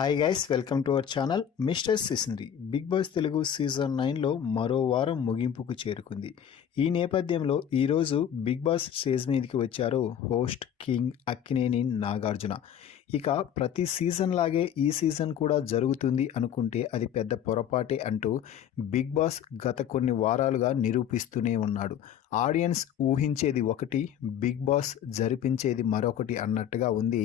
Hi guys, welcome to our channel mister Sisindri. Bigg Boss Telugu season 9లో మరో వారం ముగింపుకు చేరుకుంది. ఈ నేపథ్యంలో ఈరోజు బిగ్ బాస్ స్టేజ్ మీదకి వచ్చారు హోస్ట్ కింగ్ అక్కినేని నాగార్జున. ఇక ప్రతి సీజన్ లాగే ఈ సీజన్ కూడా జరుగుతుంది అనుకుంటే అది పెద్ద పొరపాటే అంటూ బిగ్ బాస్ గత కొన్ని వారాలుగా నిరూపిస్తూనే ఉన్నాడు. ఆడియన్స్ ఊహించేది ఒకటి, బిగ్ బాస్ జరిపించేది మరొకటి అన్నట్టుగా ఉంది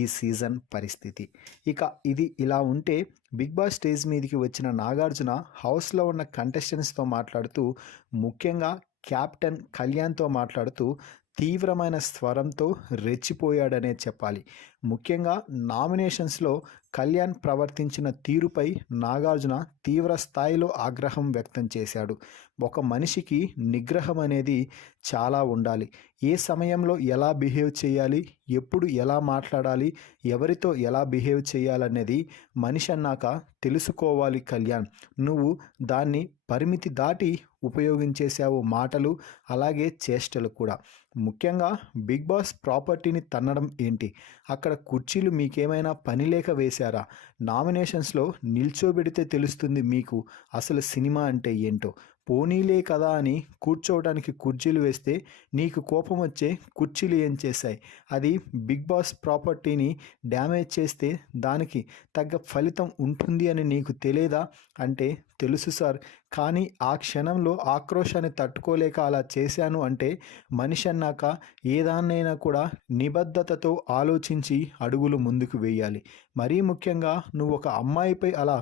ఈ సీజన్ పరిస్థితి. ఇక ఇది ఇలా ఉంటే బిగ్ బాస్ స్టేజ్ మీదకి వచ్చిన నాగార్జున హౌస్లో ఉన్న కంటెస్టెంట్స్తో మాట్లాడుతూ, ముఖ్యంగా కెప్టెన్ కళ్యాణ్తో మాట్లాడుతూ తీవ్రమైన స్వరంతో రెచ్చిపోయాడనే చెప్పాలి. ముఖ్యంగా నామినేషన్స్లో కళ్యాణ్ ప్రవర్తించిన తీరుపై నాగార్జున తీవ్ర స్థాయిలో ఆగ్రహం వ్యక్తం చేశాడు. ఒక మనిషికి నిగ్రహం అనేది చాలా ఉండాలి. ఏ సమయంలో ఎలా బిహేవ్ చేయాలి, ఎప్పుడు ఎలా మాట్లాడాలి, ఎవరితో ఎలా బిహేవ్ చేయాలనేది మనిషి అన్నాక తెలుసుకోవాలి కళ్యాణ్. నువ్వు దాన్ని పరిమితి దాటి ఉపయోగించేశావు, మాటలు అలాగే చేష్టలు కూడా. ముఖ్యంగా బిగ్ బాస్ ప్రాపర్టీని తన్నడం ఏంటి? అక్కడ కుర్చీలు మీకేమైనా పని లేక వేశారా? నామినేషన్స్లో నిల్చోబెడితే తెలుస్తుంది మీకు అసలు సినిమా అంటే ఏంటో. పోనీలే కదా అని కూర్చోవడానికి కుర్చీలు వేస్తే నీకు కోపం వచ్చే కుర్చీలు ఏం చేశాయి? అది బిగ్ బాస్ ప్రాపర్టీని డ్యామేజ్ చేస్తే దానికి తగ్గ ఫలితం ఉంటుంది అని నీకు తెలియదా? అంటే తెలుసు సార్, కానీ ఆ క్షణంలో ఆక్రోశాన్ని తట్టుకోలేక అలా చేశాను అంటే మనిషి అన్నాక ఏదాన్నైనా కూడా నిబద్ధతతో ఆలోచించి అడుగులు ముందుకు వేయాలి. మరీ ముఖ్యంగా నువ్వు ఒక అమ్మాయిపై అలా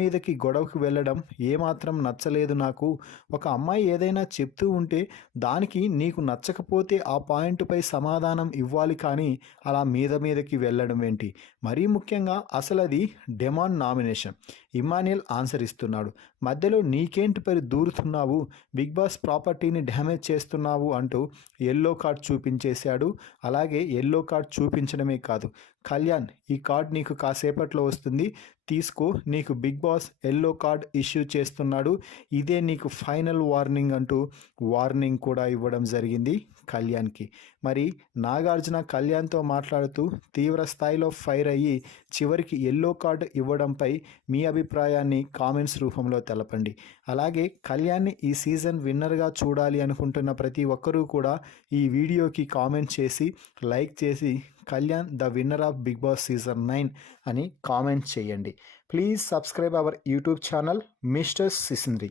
మీదకి గొడవకు వెళ్ళడం ఏమాత్రం నచ్చలేదు నాకు. ఒక అమ్మాయి ఏదైనా చెప్తూ ఉంటే దానికి నీకు నచ్చకపోతే ఆ పాయింట్పై సమాధానం ఇవ్వాలి, కానీ అలా మీదకి వెళ్ళడం ఏంటి? మరీ ముఖ్యంగా అసలు అది డెమాన్ నామినేషన్. ఇమ్మాన్యుయల్ ఆన్సర్ ఇస్తున్నాడు, మధ్యలో నీకేంటి పరి దూరుతున్నావు, బిగ్ బాస్ ప్రాపర్టీని డ్యామేజ్ చేస్తున్నావు అంటూ ఎల్లో కార్డ్ చూపించేశాడు. అలాగే ఎల్లో కార్డ్ చూపించడమే కాదు, కళ్యాణ్ ఈ కార్డ్ నీకు కాసేపట్లో వస్తుంది, తీసుకో, నీకు Bigg Boss yellow card issue చేస్తున్నాడు, ఇదే నీకు ఫైనల్ వార్నింగ్ అంటూ వార్నింగ్ కూడా ఇవ్వడం జరిగింది కళ్యాణ్కి. మరి నాగార్జున కళ్యాణ్తో మాట్లాడుతూ తీవ్ర స్థాయిలో ఫైర్ అయ్యి చివరికి ఎల్లో కార్డ్ ఇవ్వడంపై మీ అభిప్రాయాన్ని కామెంట్స్ రూపంలో తెలపండి. అలాగే కళ్యాణ్ని ఈ సీజన్ విన్నర్గా చూడాలి అనుకుంటున్న ప్రతి ఒక్కరూ కూడా ఈ వీడియోకి కామెంట్ చేసి లైక్ చేసి Kalyan the winner of Bigg Boss season 9 అని కామెంట్ చేయండి. Please subscribe our YouTube channel mister సిసింద్రి.